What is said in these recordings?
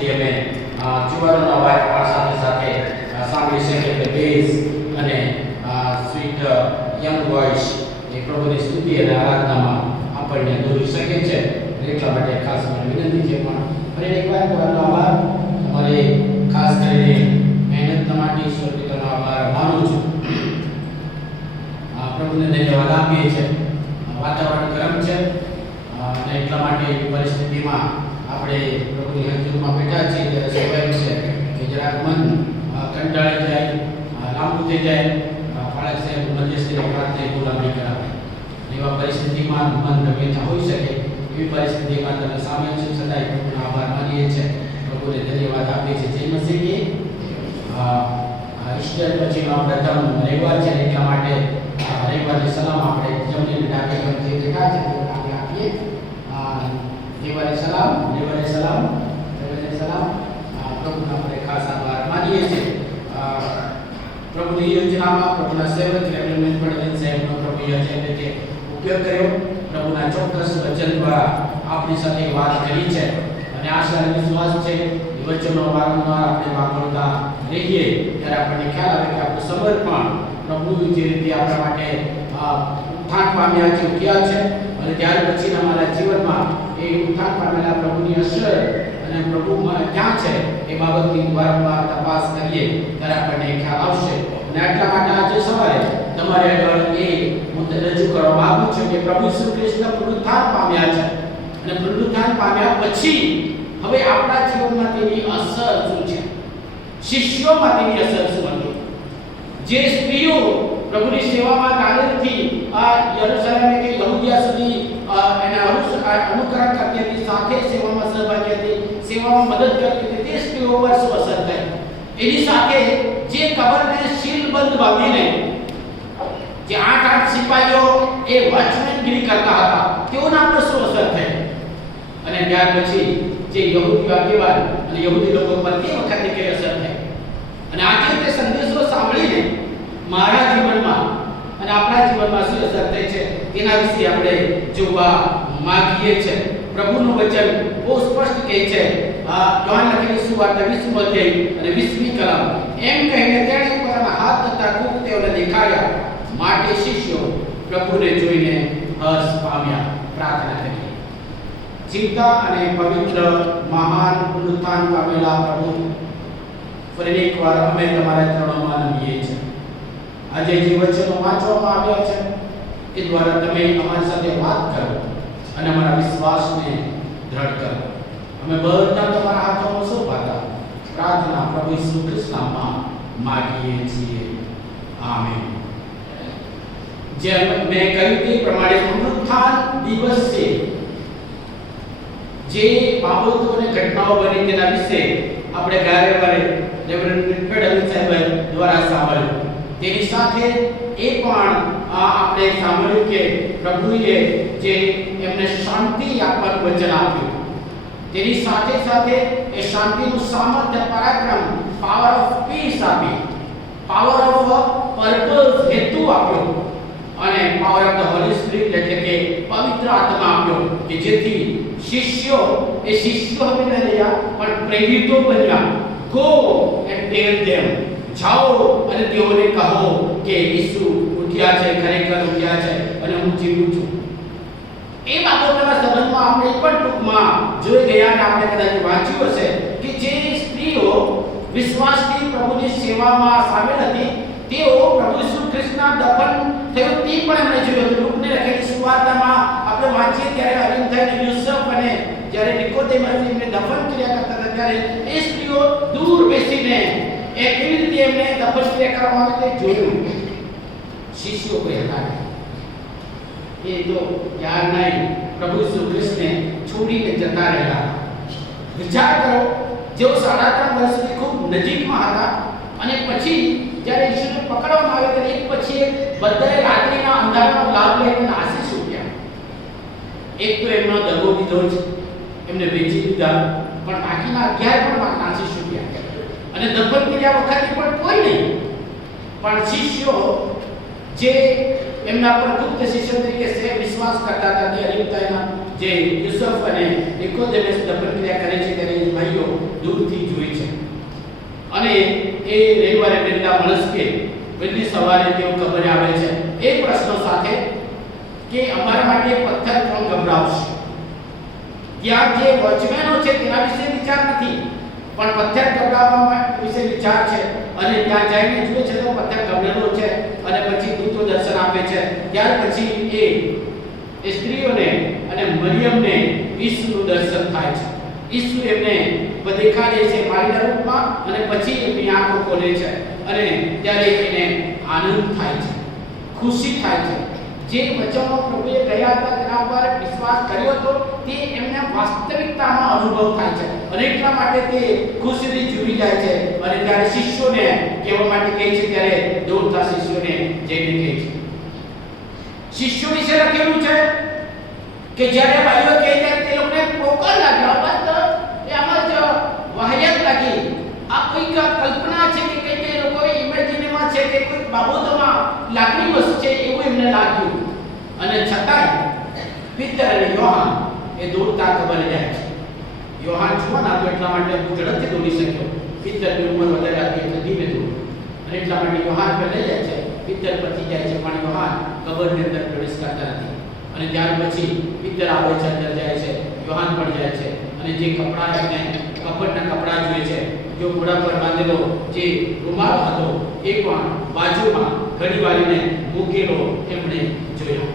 જે અમે જીવનનો અવાજ પણ સાથે સાંભળી શકીએ કે બેઝ અને સ્વીટ યંગ વોઇસ એ પ્રભુની સ્તુતિ અને આરાધનામાં આપણને દોરી શકે છે. એટલા માટે ખાસ મને વિનંતી છે પણ ફરી એકવાર તમારો આભાર. તમારે ખાસ કરીને મહેનત માટે ઈશ્વરનો આભાર માનું છું. પ્રભુને ધન્યવાદ આપીએ છીએ. વાતાવરણ ગરમ છે અને એટલા માટે પરિસ્થિતિમાં આપણે પ્રભુની હજુરમાં બેઠા છીએ ત્યારે સ્વાભાવિક છે કે જરાક મન કંટાળી જાય, લાંબુ થઈ જાય, ફાળક સાહેબ મધ્યસ્થી પ્રાર્થના ગુલામી કરાવે. એવા પરિસ્થિતિમાં મન રમેતા હોઈ શકે એવી પરિસ્થિતિમાં તમે સામેલ છો છતાંય પ્રભુનો આભાર માનીએ છીએ. પ્રભુને ધન્યવાદ આપીએ છીએ. જય મસીહજી. ઈસ્ટર પછીનો પ્રથમ રવિવાર છે એટલા માટે રવિવારની સલામ આપણે જમણી ડાકે ગમતી બેઠા છે આપણે આપીએ. રવિવારની સલામ, રવિવારની સલામ, રવિવારની સલામ. પ્રભુનો આપણે ખાસ આભાર માનીએ છીએ. પ્રભુની યોજનામાં પ્રભુના સેવક રેવરેન્ડ પડવેલ સાહેબનો પ્રભુએ જે રીતે ઉપયોગ કર્યો, પ્રભુના ચોક્કસ વચન દ્વારા આપણી સાથે વાત કરી છે અને આશા અને વિશ્વાસ છે એ વચનો વારંવાર આપણે વાપરતા રહીએ ત્યારે આપણને ખ્યાલ આવે કે આપણું સમર્પણ પ્રભુ જે રીતે આપણા માટે ઉત્થાન પામ્યા છે, ઉઠ્યા છે અને ત્યાર પછી અમારા જીવનમાં એ ઉત્થાન પામેલા પ્રભુની અસર અને પ્રભુ ક્યાં છે એ બાબતની વારંવાર તપાસ કરીએ ત્યારે આપણને ખ્યાલ આવશે. અને એટલા માટે આજે સવારે તમારે આગળ એ હું રજૂ કરવા માંગુ છું કે પ્રભુ ઈસુ ખ્રિસ્ત પુનરુત્થાન પામ્યા છે અને પુનરુત્થાન પામ્યા પછી હવે આપણા જીવનમાં તેની અસર શું છે, શિષ્યોમાં તેની અસર શું હતી. જે સ્ત્રીઓ પ્રભુની સેવામાં કાલેથી યરૂશલેમ કે યહૂદિયા સુધી એને અનુકરણ કરતી હતી, સાથે સેવામાં સહભાગી હતી, સેવામાં મદદ કરતી હતી, તે સ્ત્રીઓ પર શું અસર થઈ. એની સાથે જે કબરને સીલબંધ બાંધીને જે 8 સિપાહીઓ એ વોચમેનગીરી કરતા હતા તેઓના પર શું અસર થઈ. અને ત્યાર પછી જે યહૂદી આગેવાન અને યહૂદી લોકો પર તે વખતે કઈ અસર થઈ. અને આજે તે સંદેશો સાંભળીને મારા જીવનમાં અને આપણા જીવનમાં શું અસર થઈ છે તેના વિશે આપણે જોવા માંગીએ છીએ. પ્રભુનું વચન બહુ સ્પષ્ટ કહે છે. યોહાન લખેલી સુવાર્તા 20 અધ્યાય અને 20મી કલમ એમ કહીને તેણે પોતાના હાથ તથા કૂક તેઓને દેખાડ્યા, માટે શિષ્યો પ્રભુને જોઈને હર્ષ પામ્યા. પ્રાર્થના કરી. જીવતા અને પવિત્ર મહાન પુનરુત્થાન પામેલા પ્રભુ, ફરી એકવાર અમે તમારા ચરણોમાં નમીએ છીએ. આજે જે વચનો વાંચવામાં આવ્યા છે એ દ્વારા તમે અમારી સાથે વાત કરો અને અમારા વિશ્વાસને દ્રઢ કરો. અમે બધા તમારા હાથોમાં સોંપાતા પ્રાર્થના પ્રભુ ઈસુ ખ્રિસ્તના નામમાં માંગીએ છીએ. આમેન. જેમ મેં કહ્યું તે પ્રમાણે પુનરુત્થાન દિવસે જે બાબતો અને ઘટનાઓ બની તેના વિશે આપણે ગયા રવિવારે રેવરેન્ડ પડવેલ સાહેબ દ્વારા સાંભળ્યું. તેની સાથે એ પણ આપણે સાંભળ્યું કે પ્રભુએ જે એમને શાંતિ આપવાનું વચન આપ્યું, તેની સાથે સાથે એ શાંતિનું સામર્થ્ય, પરાક્રમ, પાવર ઓફ પીસ આપી, પાવર ઓફ પર્પઝ, હેતુ આપ્યો અને power of the Holi spirit એટલે કે પવિત્ર આત્મા આપ્યો કે જેથી શિષ્યો એ શિષ્યો હવે ન રહ્યા પણ પ્રેરિતો બન્યા. ગો એન્ડ ટેલ ધેમ, જાઓ અને તેઓને કહો કે ઈસુ ઉઠ્યા છે, ખરેખર ઉઠ્યા છે અને હું જીવું છું. એ બાબતોના સંબંધમાં આપણે પણ ટૂંકમાં જોઈ ગયા અને આપણે કદાચ વાંચ્યું હશે કે જે સ્ત્રીઓ વિશ્વાસથી પ્રભુની સેવામાં સામેલ હતી તેઓ પ્રભુ ઈસુ ખ્રિસ્તના દફન થયું તે પણ એમણે જોયું હતું. લુકને લખેલી સુવાર્તામાં આપણે વાંચીએ ત્યારે અરિમથાઈ અને યુસુફ અને જ્યારે નિકોદેમસ એમને દફન કર્યા કરતા હતા ત્યારે એ સ્ત્રીઓ દૂર બેસીને એ કેવી રીતે એમને દફન કર્યા કરવામાં આવે તે જોયું. શિષ્યો કોઈ હતા એ તો યાર નહીં, પ્રભુ ઈસુ ખ્રિસ્તને છોડીને જતા રહ્યા. વિચાર કરો, જેઓ 3.5 વર્ષથી ખૂબ નજીકમાં હતા અને પછી જ્યારે ઈસુને પકડવામાં આવે ત્યારે એક પછી એક બધાએ રાત્રિના અંધારાનો લાભ લઈને નાસી છૂટ્યા. એક તો એમનો દગો દીધો છે, એમને વેચી દીધા, પણ બાકીના 11 પણ નાસી છૂટ્યા અને દફન કર્યા વખતે પણ કોઈ નહીં. પણ શિષ્યો જે એમના પર ગુપ્ત શિષ્યો તરીકે વિશ્વાસ કરતા હતા તે અરિમથાઈના જે યુસુફ અને નિકોદેમસ દફન ક્રિયા કરે છે ત્યારે ભાઈઓ દૂર પેલા માણસ કે વહેલી સવારે તેઓ ખબર આવે છે એ પ્રશ્નો સાથે કે અમારા માટે પથ્થર કોણ ગભરાવશે. ત્યાં જે વોચમેનો છે તેના વિશે વિચાર નથી, પણ પથ્થર ગભરાવવા વિશે વિચાર છે. અને ત્યાં જઈને જુએ છે તો પથ્થર ગભરેલો છે અને પછી દૂતો દર્શન આપે છે. ત્યાર પછી એ સ્ત્રીઓને અને મરિયમને ઈસુનું દર્શન થાય છે. ઈસુ એમને દેખાડે છે મારીના રૂપમાં અને પછી એમની આંખો ખોલે છે અને ત્યારે એને આનંદ થાય છે, ખુશી થાય છે. જે વચનો પ્રભુએ કહ્યા હતા તેના પર વિશ્વાસ કર્યો હતો તે એમને વાસ્તવિકતામાં અનુભવ થાય છે અને એટલા માટે તે ખુશીથી ઝૂમી જાય છે. અને ત્યારે શિષ્યોને કહેવા માટે કહે છે, ત્યારે દોડતા શિષ્યોને જઈને કહે છે. શિષ્યો વિશે લખેલું છે કે જ્યારે ભાઈઓ કહે ત્યારે તે લોકોને પોકાર લાગ્યો. બસ એ આમાં જ વાહિયાત લાગી. આ કોઈ કલ્પના છે કે કઈ લોકો ઇમેજિનમાં છે કે કોઈ બાબતોમાં લાગણી વસ્તુ છે એવું એમને લાગ્યું. અને છતાંય પીતર અને યોહાન એ દોડતા ખબર જાય છે. યોહાન જુવાન હતો એટલા માટે ઝડપથી દોડી શક્યો. પીતરની ઉંમર વધારે હતી એટલે ધીમે દોડ્યો અને એટલા માટે યોહાન પહેલા જાય છે, પીતર પછી જાય છે, પણ યોહાન કબરની અંદર પ્રવેશ કરતા નથી. અને ત્યાર પછી પીતર આવે છે, અંદર જાય છે, યોહાન પણ જાય છે અને જે કપડા એમને કપડના કપડા જોઈએ છે, જો ઘોડા પર બાંધેલો જે રૂમાલ હતો એ પણ બાજુમાં ઘડી વાળીને મૂકેલો એમણે જોયો.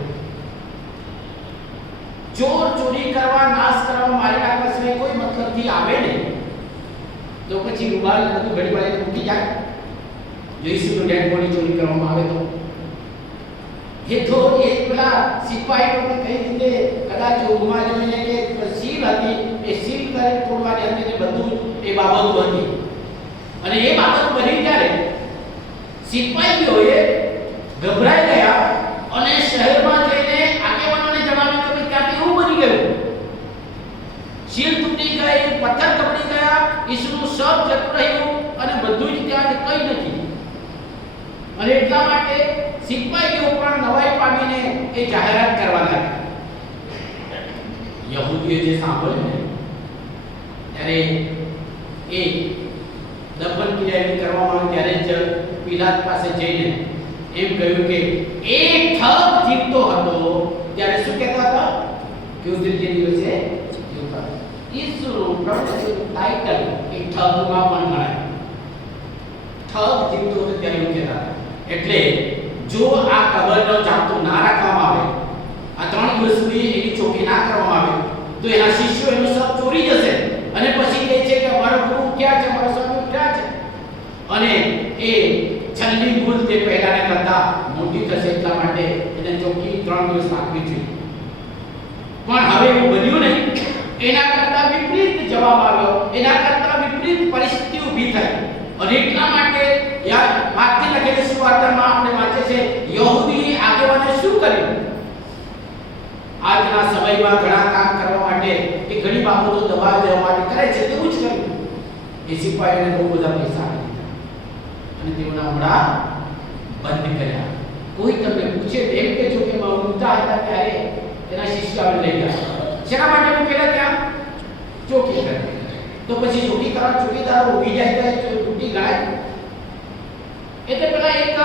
ચોર ચોરી કરવા, નાશ કરવા, મારી નાખવા સિવાય કોઈ મતલબથી આવે નહીં તો પછી રૂમાલ બધું ઘડી વાળીને મૂકી જાય. જોઈશું ડેડ બોડી ચોરી કરવામાં આવે તો એ પેલા સિપાહીઓને કઈ રીતે કદાચ રૂમાલ જોઈને કે સીલ હતી એ સીલ કરી તોડવાની હતી ને બધું એ બાબતો હતી. અને એ બાબત બની ત્યારે સિપાહીઓએ ગભરાઈ ગયા અને શહેરમાં જઈને આગેવાનોને જણાવ્યું કે ભાઈ ત્યાંથી એવું બની ગયું, સીલ તૂટી ગઈ, પથ્થર તૂટી ગયા, ઈસુનું શબ જતું રહ્યું અને બધું જ ત્યાં કંઈ નથી. અને એટલા માટે સિપાહીઓ પણ નવાઈ પામીને એ જાહેરાત કરવા લાગ્યા. યહૂદીઓ જે સાંભળ્યું ને ત્યારે એ દફન ક્રિયા કરવામાં આવી ત્યારે જ પિલાત પાસે જઈને એમ કહ્યું કે એક ઠગ જીવતો હતો. ત્યારે શું કહેતા હતા કે ઉજળી દિવસે જીવતા ઈસુનું પ્રભુનું ટાઇટલ એક ઠગમાં પણ ગણાય. ઠગ જીવતો હતો ત્યારે એવું કહેતા હતા. એટલે જો આ કબરનો ચાંપતો ના રાખવામાં આવે, આ 3 દિવસ સુધી એની ચોકી ના કરવામાં આવે તો એના શિષ્યો એનું સબ ચોરી જશે અને પછી કહે છે કે અમારો ગુરુ ક્યાં છે, અમારો સ્વામી ક્યાં છે. અને એ છેલ્લી ભૂલ તે પહેલાને કરતા મોટી થશે એટલા માટે એને ચોકી 3 દિવસ રાખવી જોઈએ. પણ હવે એવું બન્યું નહીં. એના કરતા વિપરીત જવાબ આવ્યો, એના કરતા વિપરીત પરિસ્થિતિ ઊભી થઈ. અને એટલા માટે વાક્ય લખેલી સુવાર્તામાં આપણે વાંચે છે યહૂદી આગેવાને શું કર્યું. આજના સમયમાં ઘણા કામ કરવા માટે કે ઘણી બાબતો દબાવી દેવા માટે કરે છે તેવું જ કર્યું. એ સિપાહીઓને બહુ બધા પૈસા આપી દીધા અને તેઓના હમણાં બંધ કર્યા. કોઈ તમને પૂછે એમ કે જો કે ઊંઘતા હતા ત્યારે એના શિષ્યોને લઈ ગયા. શેના માટે મૂકેલા ત્યાં? ચોકી કરવા. તો પછી ચોકી કરવા ચોકીદારો ઊભી જાય તો ચોકી ગણાય. એટલે પેલા એક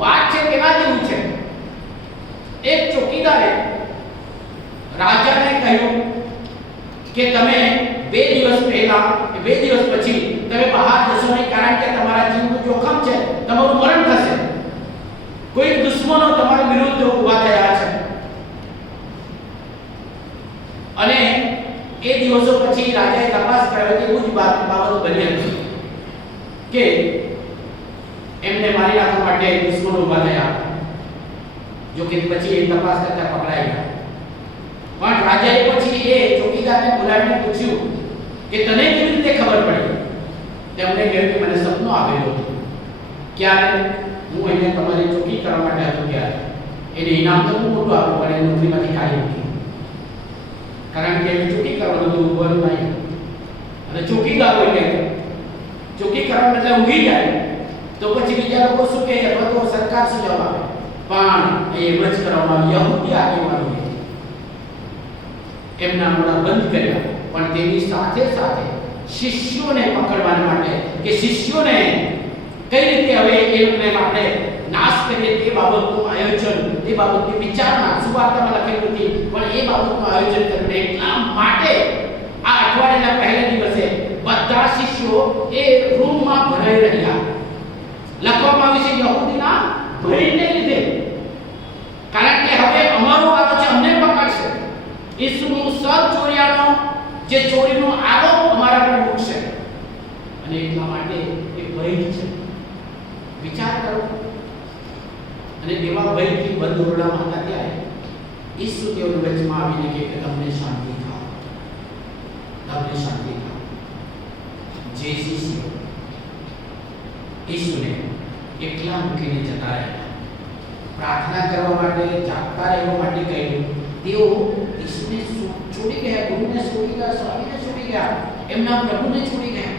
વાત છે કેવા જેવું છે. એક ચોકીદારે રાજાને કહ્યું કે તમે 2 દિવસ પહેલા 2 દિવસ પછી તમે બહાર જશો નહીં, કારણ કે તમારા જીવનું જોખમ છે, તમારું મરણ થશે. કોઈ દુશ્મનો તમારા વિરુદ્ધ ઊભા થયા છે. અને એ દિવસો પછી રાજાએ તપાસ કરી કે એવું જ બાબત બની હતી કે એમને મારી નાખવા માટે દુશ્મનો ઊભા થયા. જો કે પછી એ તપાસ કરતા પકડાઈ ગયા. પણ રાજાએ પછી એ ચોકીદારને બોલાવીને પૂછ્યું કે તને કેવી રીતે ખબર પડી? તેમણે કહ્યું કે મને સપનો આવેલો હતો. ક્યારે? હું એને તમારી ચોકી કરવા માટે હતો ત્યારે. એને ઇનામ તો હું મોટું આપું પણ એ નોકરીમાંથી કાઢી મૂકી, કારણ કે એને ચોકી કરવાનું હતું, ઊભવાનું નહીં. અને ચોકીદારો એટલે ચોકી કરવા એટલે ઊંઘી જાય તો પછી બીજા લોકો શું કહે અથવા તો સરકાર શું જવાબ આપે? પણ એમ જ કરવામાં યહૂદી આગેવાનોએ એમના મોઢા બંધ કર્યા. પણ તેની સાથે સાથે શિષ્યોને પકડવા માટે કે શિષ્યોને કઈ રીતે હવે એ લોકોને આપણે નાશ કરીએ તે બાબતનું આયોજન, તે બાબતની વિચારણા સુવાર્તામાં લખેલું નથી, પણ એ બાબતનું આયોજન કર્યું. એટલા માટે આ અઠવાડિયાના પહેલા દિવસે બધા શિષ્યો એ રૂમમાં ભરાઈ રહ્યા. લખવામાં આવ્યું છે યહૂદીના ભયને લીધે, કારણ કે હવે અમારો વારો છે, અમને પકડશે. ઈસુનું સચોરિયાનો જે ચોરીનો આરોપ અમારા પર મૂકશે, અને એટલા માટે એ ભય છે. વિચાર કરો. અને એવા ભયથી બંધ ઓરડામાં હતા ત્યારે ઈસુ તેઓની વચમાં આવીને કહે કે તમને શાંતિ થાઓ, તમને શાંતિ થાઓ. જે શિષ્યો ઈસુને એકલા મૂકીને જતા રહ્યા, પ્રાર્થના કરવા માટે, જાગતા રહેવા માટે કહ્યું, તેઓ ઈસુને છોડી ગયા, ગુરુને છોડી ગયા, સ્વામીને છોડી ગયા, એમના પ્રભુને છોડી ગયા.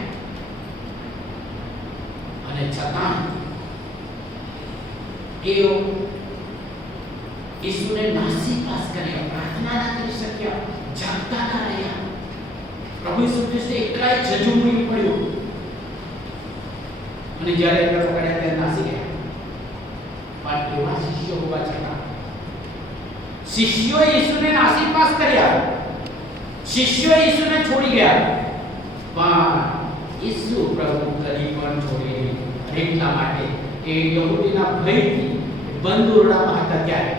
અને છતાં તેઓ ઈસુને નાસીપાસ કર્યા, પ્રાર્થના ના કરી શક્યા, જાગતા ના રહ્યા. પ્રભુ ઈસુ ખ્રિસ્તે એકલા જ ઝઝૂમવું પડ્યું. અને જ્યારે એમને પકડ્યા ત્યારે નાસી ગયા. પણ એવા શિષ્યો હોવા છતાં શિષ્યોએ ઈસુને નાસીપાસ કર્યા, શિષ્યોએ ઈસુને છોડી ગયા, પણ ઈસુ પ્રભુ કદી પણ છોડી નહીં. એટલા માટે એ યહૂદીના ભયથી બંધ ઓરડામાં હતા ત્યારે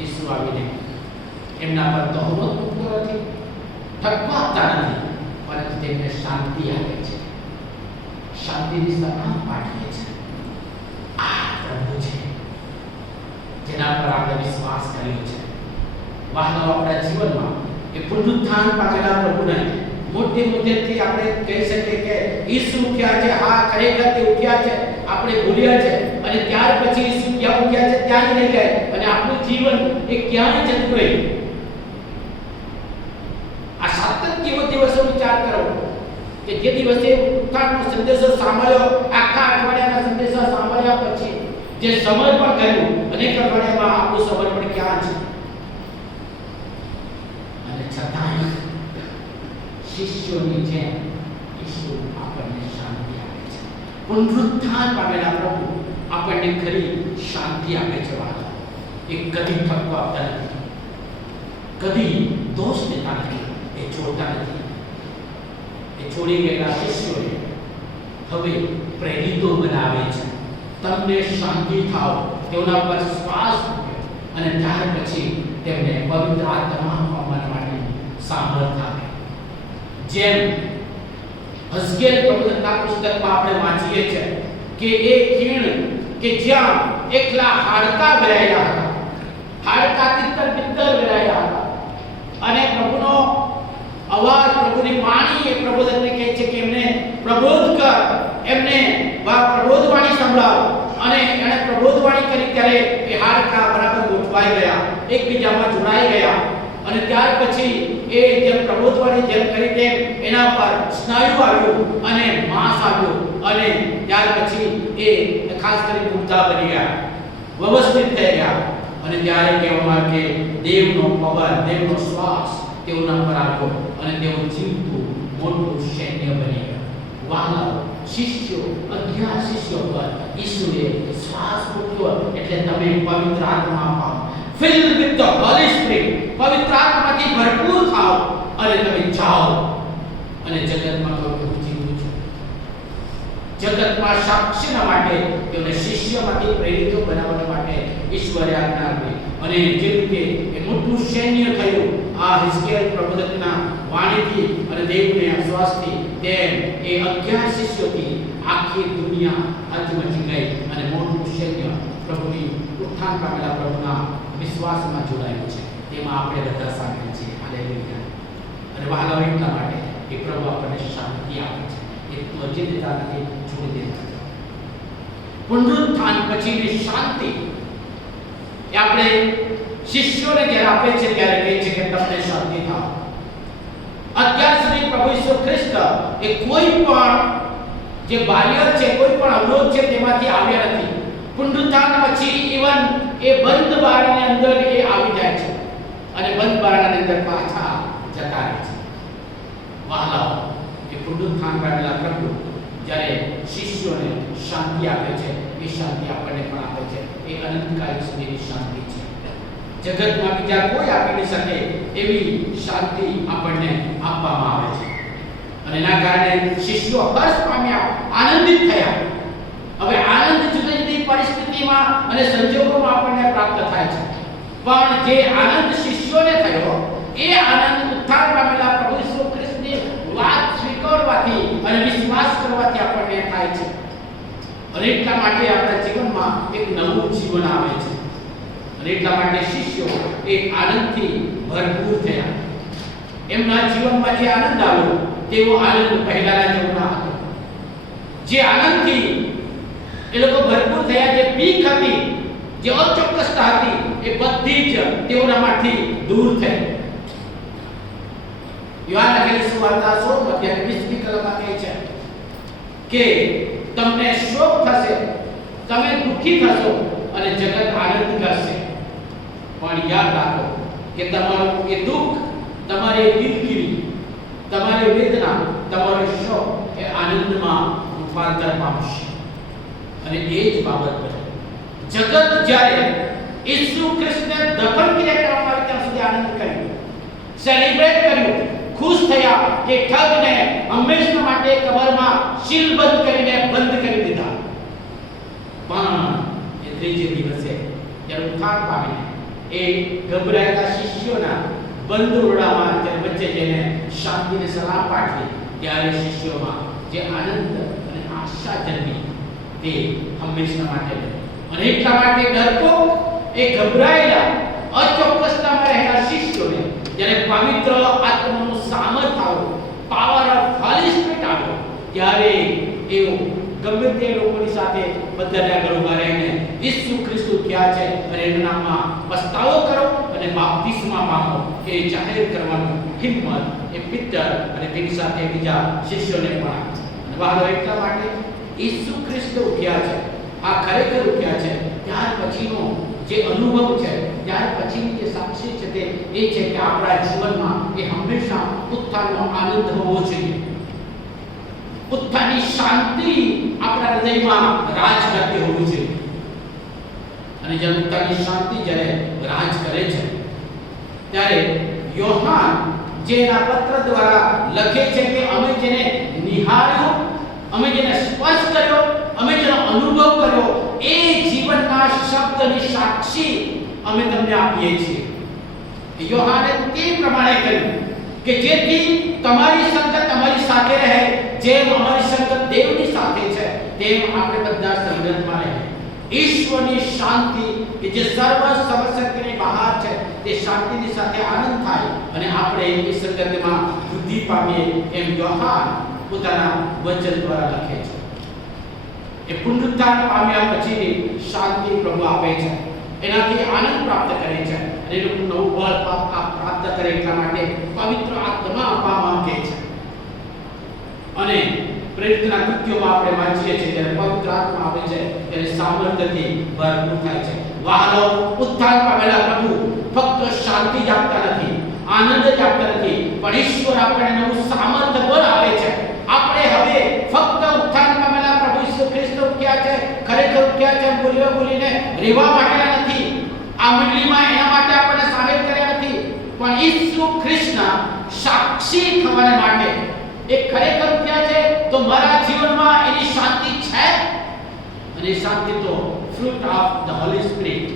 ઈસુ આવીને એમના પર તહોમત મૂકતો નથી, ઠપકારતા નથી, પરંતુ તેમને શાંતિ આપે છે, શાંતિની સલાહ પાઠવે છે. આ પ્રભુ છે જેના પર આપણે વિશ્વાસ કર્યો છે. વહાલાઓ, આપણા જીવનમાં એ પુનરુત્થાન પામેલા પ્રભુને મોટે મોટેથી આપણે કહી શકીએ કે ઈસુ ઉઠ્યા છે, હા ખરેખર તે ઉઠ્યા છે, આપણે ભૂલ્યા છે, અને ત્યાર પછી ઈસુ ક્યાં ઉઠ્યા છે ત્યાં જ રહી ગયા, અને આપણું જીવન એ ક્યાંય જતું રહ્યું. આ સાતત્ય દિવસો વિચાર કરો કે જે દિવસે ઉત્થાનનો સંદેશો સાંભળ્યો, આખા અઠવાડિયાના સંદેશા સાંભળ્યા પછી જે સમર્પણ કર્યું, અનેક અઠવાડિયામાં આપણું સમર્પણ ક્યાં છે? અને છતાંય શિષ્યોની જેમ ઈસુ આપણને શાંતિ આપે છે. પુનરુત્થાન પામેલા પ્રભુ આપણને ખરી શાંતિ આપે છે. વાલા, એ કદી ઠપકો આપતા નથી, કદી દોષ દેતા નથી, એ છોડતા નથી. એ છોડી ગયેલા શિષ્યોને હવે પ્રેરિતો બનાવે છે. તમને શાંતિ થાઓ, તેઓના પર શ્વાસ મૂક્યો, અને ત્યાર પછી તેમને પવિત્ર આત્મા આપવા માટે સામર્થ્ય આપે. જેમ હઝકેલ પ્રવચનના પુસ્તકમાં આપણે વાંચીએ છીએ કે એ ખીણ કે જ્યાં એકલા હાડકા વેરાયેલા હતા, હાડકા તિત્તર પિત્તર વેરાયેલા હતા, અને પ્રભુનો અવાજ, પ્રભુની વાણી એ પ્રબોધકને કહે છે કે એમને પ્રબોધ કર, એમને પ્રબોધવાણી સંભળાવ. અને એણે પ્રબોધવાણી કરી ત્યારે એ હાડકા બરાબર ગોઠવાઈ ગયા, એકબીજામાં જોડાઈ ગયા. અને ત્યાર પછી એ જેમ પ્રબોધવાણી જેમ કરી તેમ એના પર સ્નાયુ આવ્યું અને માંસ આવ્યું, અને ત્યાર પછી એ ખાસ કરી મુદ્દા બની ગયા, વ્યવસ્થિત થઈ ગયા. અને ત્યારે કહેવામાં કે દેવનો પવન, દેવનો શ્વાસ તેઓના પર આવ્યો, અને તેઓ જીવતું મોટું સૈન્ય બની ગયા. વહાલાઓ, શિષ્યો, 11 શિષ્યો પર ઈસુએ શ્વાસ મૂક્યો, એટલે તમે પવિત્ર આત્મા પામો. Filled with the Holy Spirit, પવિત્ર આત્માથી ભરપૂર થાઓ, અને તમે જાઓ અને જગતમાં કહો કે હું જીવું છું. જગતમાં સાક્ષીના માટે તેઓને શિષ્યમાંથી પ્રેરિતો બનાવવા માટે ઈશ્વરે આજ્ઞા આપી. અને જે રીતે એ મોટું સૈન્ય થયું આ હિઝકિયલ પ્રબોધકના વાણીથી અને દેવને આશ્વાસથી, તેમ એ 11 શિષ્યોથી આખી દુનિયા હચમચી ગઈ, અને મોટું સૈન્ય પ્રભુની ઉત્થાન પામેલા પ્રભુના વિશ્વાસમાં જોડાયું છે. તેમાં આપણે બધા સામેલ છીએ. હાલેલુયા. અને વહાલાઓ, એટલા માટે એ પ્રભુ આપણને શાંતિ આપે છે. એ ત્વજે દેતા નથી, છોડી દેતા નથી. પુનરુત્થાન પછીની શાંતિ એ આપણે શિષ્યોને જ્યારે આપે છે ત્યારે કહે છે કે તમને શાંતિ થાઓ. અત્યાર સુધી પ્રભુ ઈસુ ખ્રિસ્ત એ કોઈ પણ જે બારિયર છે, કોઈ પણ અવરોધ છે તેમાંથી આવ્યા નથી. પુનરુત્થાન પછી ઇવન એ બંધ બારણાની અંદર એ આવી જાય છે, અને બંધ બારણાની અંદર પાછા જતા રહે છે. વહાલાઓ, એ પુનરુત્થાન પામેલા પ્રભુ જ્યારે શિષ્યોને શાંતિ આપે છે, એ શાંતિ આપણને પણ આપે છે. એ અનંતકાળ સુધીની શાંતિ છે. જગતમાં બીજા કોઈ આપી ન શકે એવી શાંતિ આપણને આપવામાં આવે છે. અને એના કારણે શિષ્યો હર્ષ પામ્યા, આનંદિત થયા. હવે આનંદ જુદી જુદી પરિસ્થિતિમાં અને સંજોગોમાં આપણને પ્રાપ્ત થાય છે, પણ જે આનંદ શિષ્યોને થયો એ આનંદ ઉત્થાન પામેલા પ્રભુ ઈસુ ખ્રિસ્તની વાત સ્વીકારવાથી અને વિશ્વાસ કરવાથી આપણને થાય છે. અને એટલા માટે આપણા જીવનમાં એક નવું જીવન આવે છે. અને એટલા માટે શિષ્યો એક આનંદથી ભરપૂર થયા. એમના જીવનમાં જે આનંદ આવ્યો તેવો આનંદ પહેલાના જેવો ન હતો. જે આનંદથી એ લોકો ભરપૂર થયા, જે બીક હતી, જે અચોક્કસતા હતી, એ બધી જ તેઓનામાંથી દૂર થઈ. યોહાન લખેલી સુવાર્તા 16 અધ્યાય 20મી કલમમાં કહે છે કે તમને શોક થશે, તમે દુઃખી થશો અને જગત આનંદ કરશે, પણ યાદ રાખો કે તમારું એ દુઃખ, તમારી દિલગીરી, તમારી વેદના, તમારો શોક એ આનંદમાં રૂપાંતર પામશે. અને એ જ બાબત બને. જગત જ્યારે ઈસુ ખ્રિસ્તને દફન ક્રિયા કરવામાં આવી ત્યાં સુધી આનંદ કર્યો, સેલિબ્રેટ કર્યું, ખુશ થયા કે ઠગને હંમેશા માટે કબરમાં સીલબંધ કરીને બંધ કરી દીધા. પણ એ ત્રીજે દિવસે જ્યારે ઉત્થાન પામીને એ ગભરાયેલા શિષ્યોના બંધ ઓરડામાં જ્યારે વચ્ચે જઈને શાંતિને સલામ પાઠવી, ત્યારે શિષ્યોમાં જે આનંદ અને આશા જન્મી તે હંમેશા માટે બની. અને એટલા માટે ડરપોક, એ ગભરાયેલા, અચોક્કસતામાં રહેલા શિષ્યોને જ્યારે પવિત્ર આત્માનું સામર્થ્ય આવ્યું, પાવર ઓફ હોલી સ્પિરિટ આવ્યો, ત્યારે એઓ ગમે તે લોકોની સાથે બધાને આગળ ઉભા રહીને ઈસુ ખ્રિસ્ત ક્યાં છે અને એના નામમાં પસ્તાવો કરો અને બાપ્તિસ્મા પામો એ જાહેર કરવાનું હિંમત એ પિત્તર અને તેની સાથે બીજા શિષ્યોને પણ આપી. અને વાલો એટલા માટે ઈસુ ખ્રિસ્ત ઉઠ્યા છે, આ ખરેખર ઉઠ્યા છે, ત્યાર પછીનો જે અનુભવ છે, ત્યાર પછીની જે સાક્ષી છે તે એ છે કે આપણા જીવનમાં એ હંમેશા ઉત્થાનનો આનંદ હોવો જોઈએ. ઉત્થાનની શાંતિ આપણા હૃદયમાં રાજ કરતી હોવી જોઈએ. અને જ્યારે ઉત્થાનની શાંતિ જ્યારે રાજ કરે છે ત્યારે યોહાન જેના પત્ર દ્વારા લખે છે કે અમે જેને નિહાળ્યો, અમે જેને સ્પર્શ કર્યો, અમે જેનો અનુભવ કર્યો, એ જીવનના શબ્દની સાક્ષી અમે તમને આપીએ છીએ. યોહાને તે પ્રમાણે કહ્યું કે જેથી તમારી સંગત અમારી સાથે રહે, જેમ અમારી સંગત દેવની સાથે છે તેમ આપણે બધા સંગતમાં રહે. ઈશ્વરની શાંતિ કે જે સર્વ સમશક્તિની બહાર છે તે શાંતિની સાથે આનંદ થાય અને આપણે એ સંગતમાં વૃદ્ધિ પામીએ, એમ યોહાન પોતાના વચન દ્વારા લખે છે. એ પુનરુત્થાન પામ્યા પછીની શાંતિ પ્રભુ આપે છે, એનાથી આનંદ પ્રાપ્ત કરે છે અને લોકો નવું બળ પ્રાપ્ત કરે એટલા માટે પવિત્ર આત્મા આપવા માંગે છે. અને પ્રેરિતના કૃત્યોમાં આપણે વાંચીએ છીએ ત્યારે પવિત્ર આત્મા આવે છે ત્યારે સામર્થ્યથી ભરપૂર થાય છે. વહાલો, ઉત્થાન પામેલા પ્રભુ ફક્ત શાંતિ જ આપતા નથી, આનંદ જ આપતા નથી, પણ ઈશ્વર આપણને નવું સામર્થ્ય બળ આપે છે. આપણે હવે ફક્ત ઉત્થાન પામેલા પ્રભુ ઈસુ ખ્રિસ્ત ઉઠ્યા છે, ખરેખર ઉઠ્યા છે બોલીને રહેવા માટેના નથી, આ મંડળીમાં એના માટે આપણને સામેલ કર્યા નથી, પણ ઈસુ ખ્રિસ્તના સાક્ષી થવાને માટે એ ખરેખર ઉઠ્યા છે તો મારા જીવનમાં એની શાંતિ છે. અને શાંતિ તો fruit of the Holi spirit,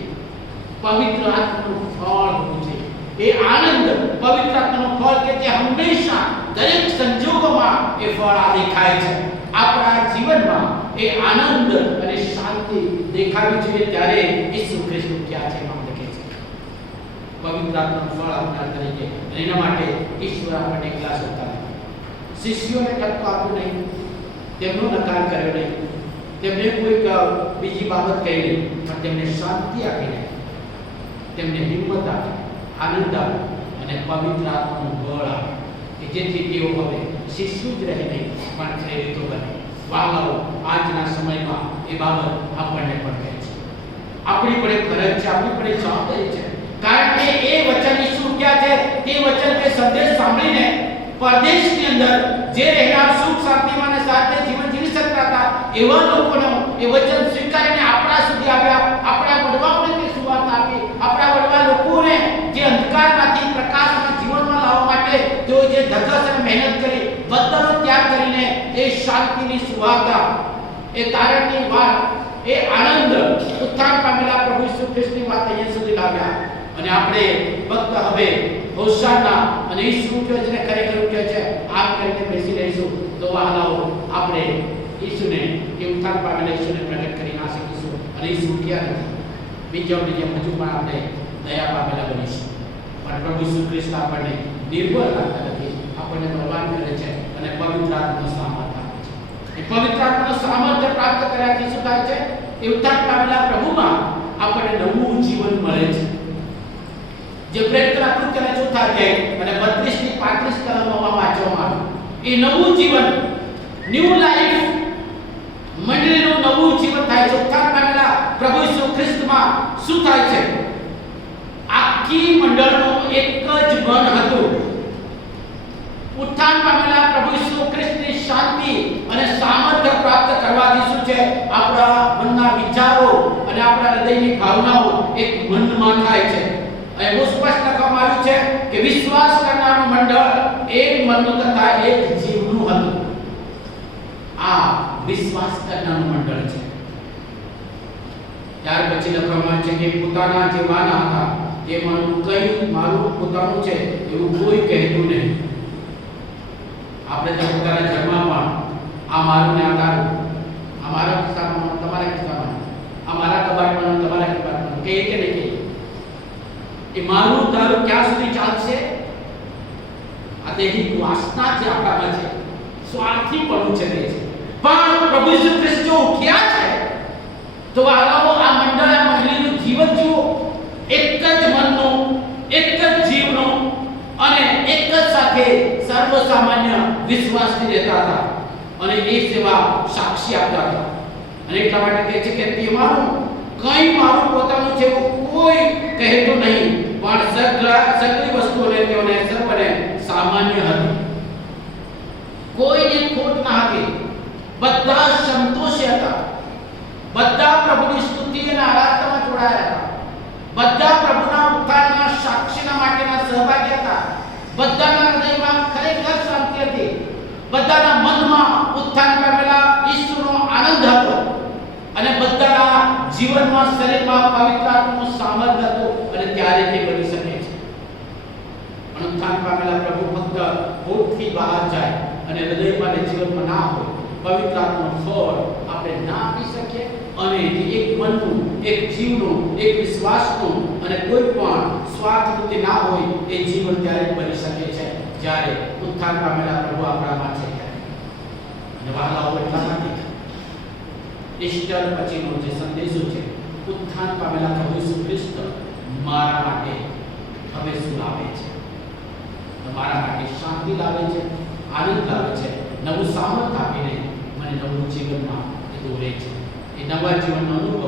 પવિત્ર આત્માનું ફળ હોવું છે. એ આનંદ પવિત્ર આત્માનું ફળ કે જે હંમેશા દરેક સંજોગોમાં એ ફળ આ દેખાય છે. આપણા જીવનમાં એ આનંદ અને શાંતિ દેખાવી જોઈએ ત્યારે ઈસુ ખ્રિસ્ત ક્યાં છે એમ લખે છે. પવિત્ર આત્માનું ફળ આપનાર તરીકે એના માટે ઈશ્વર આપણને ક્લાસ હોતા શિષ્યોને ટક્કો આપ્યો નહીં, તેમનો નકાર કર્યો નહીં, તેમને કોઈક બીજી બાબત કહી નહીં, પણ તેમને શાંતિ આપીને તેમને હિંમત આપી, આનંદ આપી અને પવિત્ર આત્માનું બળ આપે કે જેથી તેઓ હવે શિષ્યો જ રહે નહીં પણ પ્રેરિતો બને. વાલાઓ, આજના સમયમાં એ બાબત આપણને પણ કહે છે. આપણી પણ એક ફરજ છે, આપણી પણ એક જવાબદારી છે, કારણ કે એ વચન ઈસુ ક્યાં છે તે વચન કે સંદેશ સાંભળીને પરદેશની અંદર જે રહેનાર સુખ શાંતિમાં અને સાથે જીવન જીવી શકે કરતા હતા એવા લોકોનો એ વચન સ્વીકારીને આપણા સુધી આવ્યા, આપણા વડવાઓને તે સુવાર્તા આપી, આપણા વડવા લોકોને જે અંધકારમાંથી પ્રકાશમાં જીવનમાં લાવવા માટે તેઓ જે ધગસ અને મહેનત કરી, બધાનો ત્યાગ કરીને એ શાંતિની સુવાર્તા, એ તારણની વાત, એ આનંદ ઉત્થાન પામેલા પ્રભુ ઈસુ ખ્રિસ્તની વાત અહીંયા સુધી લાવ્યા. અને આપણે ફક્ત હવે હોશાના અને ઈસુ ઉઠ્યો છે ને ખરેખર ઉઠ્યો છે આમ કરીને બેસી રહીશું તો વહાલાઓ આપણે ઈસુને, એ ઉત્થાન પામેલા ઈસુને પ્રગટ કરી ના શકીશું. અને ઈસુ ઉઠ્યા નથી, બીજાઓની જેમ હજુ પણ આપણે દયા પામેલા બનીશું. પણ પ્રભુ ઈસુ ખ્રિસ્ત આપણને નિર્ભર રાખતા નથી, આપણને બળવાન કરે છે અને પવિત્ર આત્માનો સામર્થ્ય આપે છે. એ પવિત્ર આત્માનો સામર્થ્ય પ્રાપ્ત કર્યાથી શું થાય છે? એ ઉત્થાન પામેલા પ્રભુમાં આપણને નવું જીવન મળે છે. જે પ્રેરિતોના કૃત્યના 4થા અધ્યાય અને 32 થી 35 કલમોમાં વાંચવામાં આવ્યું, એ નવું જીવન, ન્યૂ લાઈફ, મંડળીનું નવું જીવન થાય છે. ઉત્થાન પામેલા પ્રભુ ઈસુ ખ્રિસ્તમાં શું થાય છે? આખી મંડળનું એક જ મન હતું. ઉત્થાન પામેલા પ્રભુ ઈસુ ખ્રિસ્તની શાંતિ અને સામર્થ્ય પ્રાપ્ત કરવાથી શું છે? આપણા મનના વિચારો અને આપણા હૃદયની ભાવનાઓ એક મનમાં થાય છે. અને બહુ સ્પષ્ટ લખવામાં આવ્યું છે કે વિશ્વાસ કરનારનું મંડળ એક મનનું તથા એક જીવનું હતું. આ વિશ્વાસ કરનારનું મંડળ છે. ત્યાર પછી લખવામાં છે કે પોતાના જે વાના હતા તે મારું પોતાનું છે એવું કોઈ કહેતું નહીં. આપણે તો પોતાના ઘરમાં પણ આ મારું ને આ તારું, આ મારા કિસ્સામાં, તમારા કિસ્સામાં, આ મારા કબાટમાં, તમારા કબાટમાં કે નહીં કે એ મારું તારું ક્યાં સુધી ચાલશે? આ દેહી વાસના જે આપણામાં છે, સ્વાર્થી પણ છે તે છે. પણ પ્રભુ ઈસુ ખ્રિસ્ત જો ઉઠ્યા છે તો આલાઓ આ મંડળ, આ મંડળીનું જીવન જુઓ, એક જ મનનું, એક જ જીવનું અને એક જ સાથે સર્વ સામાન્ય વિશ્વાસથી રહેતા હતા અને એ સેવા સાક્ષી આપતા હતા. અને એટલા માટે કહે છે કે તેમાંનું કંઈ મારું પોતાનું છે એવું કોઈ કહેતું નહીં, પણ સગળી વસ્તુઓને તેઓને સર્વને સામાન્ય હતી. કોઈને ખોટ ના હતી, બધા સંતોષી હતા, બધા પ્રભુની સ્તુતિ અને આરાધનામાં જોડાયા હતા, બધા પ્રભુના ઉત્થાનના સાક્ષીના માટેના સહભાગી હતા, બધાના હૃદયમાં ખરેખર શાંતિ હતી, બધાના મનમાં ઉત્થાન પામેલા ઈસુનો આનંદ હતો અને બધાના જીવનમાં, શરીરમાં પવિત્ર આત્માનું સામર્થ્ય હતું. અને ત્યારે તે બની શકે છે. ઉત્થાન પામેલા પ્રભુ ફક્ત હોઠથી બહાર જાય અને હૃદયમાં અને જીવનમાં ના હોય, પવિત્ર આત્માનું ફળ આપણે ના આપી શકીએ અને એક મનનું, એક જીવનું, એક વિશ્વાસનું અને કોઈ પણ સ્વાર્થ વૃત્તિ ના હોય એ જીવન ત્યારે બની શકે છે જ્યારે ઉત્થાન પામેલા પ્રભુ આપણામાં છે. અને વહાલાઓ એટલા માટે ઈસ્ટર પછીનો જે સંદેશો છે, ઉત્થાન પામેલા પ્રભુ ઈસુ ખ્રિસ્ત મારા માટે હવે શું લાવે છે? મારા માટે શાંતિ લાવે છે, આનંદ લાવે છે, નવું સામર્થ્ય આપીને મને નવું જીવનમાં એ દોરે છે. એ નવા જીવનનો અનુભવ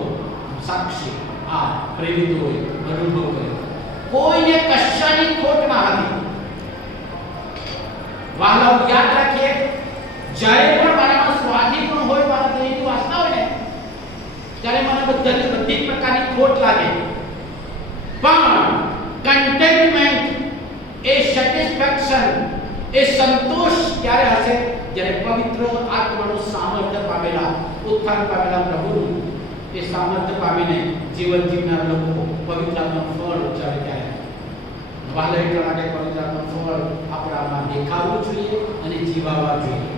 સાક્ષી આ પ્રેરિતોએ અનુભવ કર્યો. કોઈને કશાની ખોટ ના હતી. વહાલાઓ યાદ રાખીએ, જ્યારે પણ મારામાં સ્વાર્થી પણ હોય, મારા દેહની વાસના હોય ને, ત્યારે મને બધી પ્રકારની ખોટ લાગે. પણ કન્ટેન્ટમેન્ટ, એ સેટિસ્ફેક્શન, એ સંતોષ ક્યારે હશે? જ્યારે પવિત્ર આત્માનું સામર્થ્ય પામેલા, ઉત્થાન પામેલા પ્રભુનું એ સામર્થ્ય પામીને જીવન જીવનાર લોકો પવિત્ર આત્માનું ફળ ઉચ્ચારે ત્યારે. વહાલા એટલા માટે પવિત્ર આત્માનું ફળ આપણામાં દેખાવું જોઈએ અને જીવાવા જોઈએ.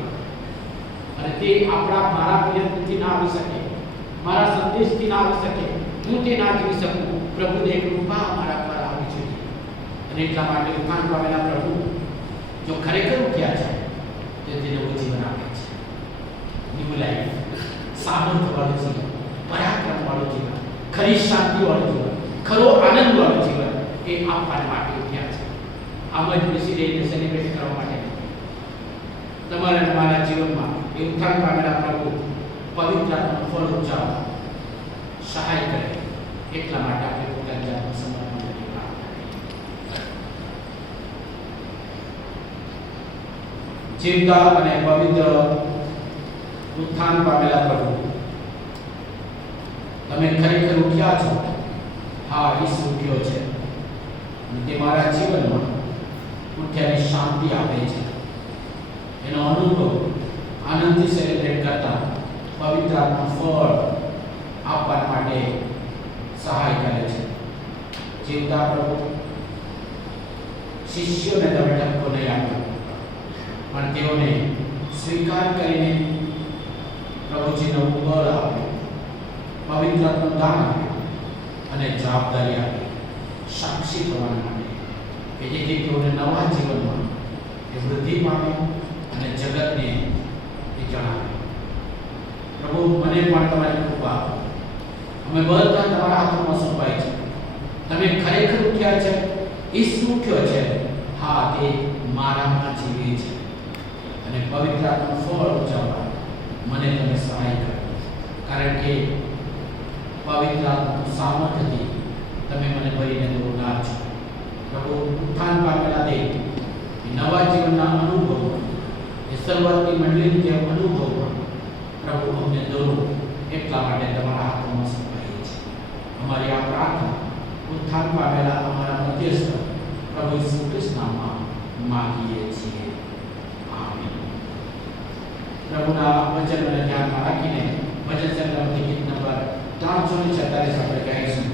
અને તે મારા પ્રયત્નથી ના આવી શકે, મારા સંદેશથી ના આવી શકે, હું તે ના જીવી શકું. પ્રભુની કૃપા મારા પર આવી જોઈએ. અને એટલા માટે ઉત્થાન પામેલા પ્રભુ જો ખરેખર ઉઠ્યા છે તો તે નવું જીવન આપે છે. ન્યૂ લાઈફ, સામર્થ્યવાળું જીવન, પરાક્રમવાળું જીવન, ખરી શાંતિવાળું જીવન, ખરો આનંદવાળું જીવન એ આપવા માટે ઉઠ્યા છે. આમ જ બેસી રહીને સેલિબ્રેટ કરવા માટે તમારા તમારા જીવનમાં એ ઉત્થાન પામેલા પ્રભુ પવિત્ર આત્માનું ફળ ઉચ્ચારવા સહાય કરે. એટલા માટે આપણે પોતાની જાતને સમર્પણ કરી પ્રાર્થના કરીએ. જીવતા અને પવિત્ર ઉત્થાન પામેલા પ્રભુ, તમે ખરેખર ઉઠ્યા છો. હા, ઈસુ ઉઠ્યો છે અને તે મારા જીવનમાં ઉઠ્યાની શાંતિ આપે છે. એનો અનુભવ આનંદથી સેલિબ્રેટ કરતા પવિત્ર આત્મા ફળ આપવા માટે સહાય કરે છે. જીવતા પ્રભુ, શિષ્યોને તમે ઠપકો નહીં આપ્યો, પણ તેઓને સ્વીકાર કરીને પ્રભુજીનો બળ આપ્યો, પવિત્ર આત્માનું દાન આપ્યું અને જવાબદારી આપી સાક્ષી થવા માટે, કે જેથી તેઓને નવા જીવનમાં એ વૃદ્ધિ પામે અને જગતને એ જણાવે. પ્રભુ, મને પણ તમારી કૃપા આપો. અમે બધા તમારા હાથમાં સોંપાય છે. તમે ખરેખર ઉઠ્યા છે, ઈસુ ઉઠ્યો છે. હા, તે મારામાં જીવે છે અને પવિત્ર આત્માનું ફળ ઉજાવવા મને તમે સહાય કરો, કારણ કે પવિત્ર આત્માનું સામર્થ્યથી તમે મને ભરીને દોરનાર છો. પ્રભુ, ઉત્થાન પામેલા દે એ નવા જીવનના અનુભવમાં, એ શરૂઆતની મંડળીની જેમ અનુભવમાં પ્રભુ અમને દોરો. એટલા માટે તમારા હાથમાં સોંપાઈએ છીએ. અમારી આ પ્રાર્થના ઉત્થાન પામેલા અમારા મધ્યસ્થ પ્રભુ ઈસુ ખ્રિસ્તના નામમાં માંગીએ છીએ. આમીન. પ્રભુના વચનને ધ્યાનમાં રાખીને ભજન સંગ્રહથી ગીત નંબર 346 આપણે ગાઈશું.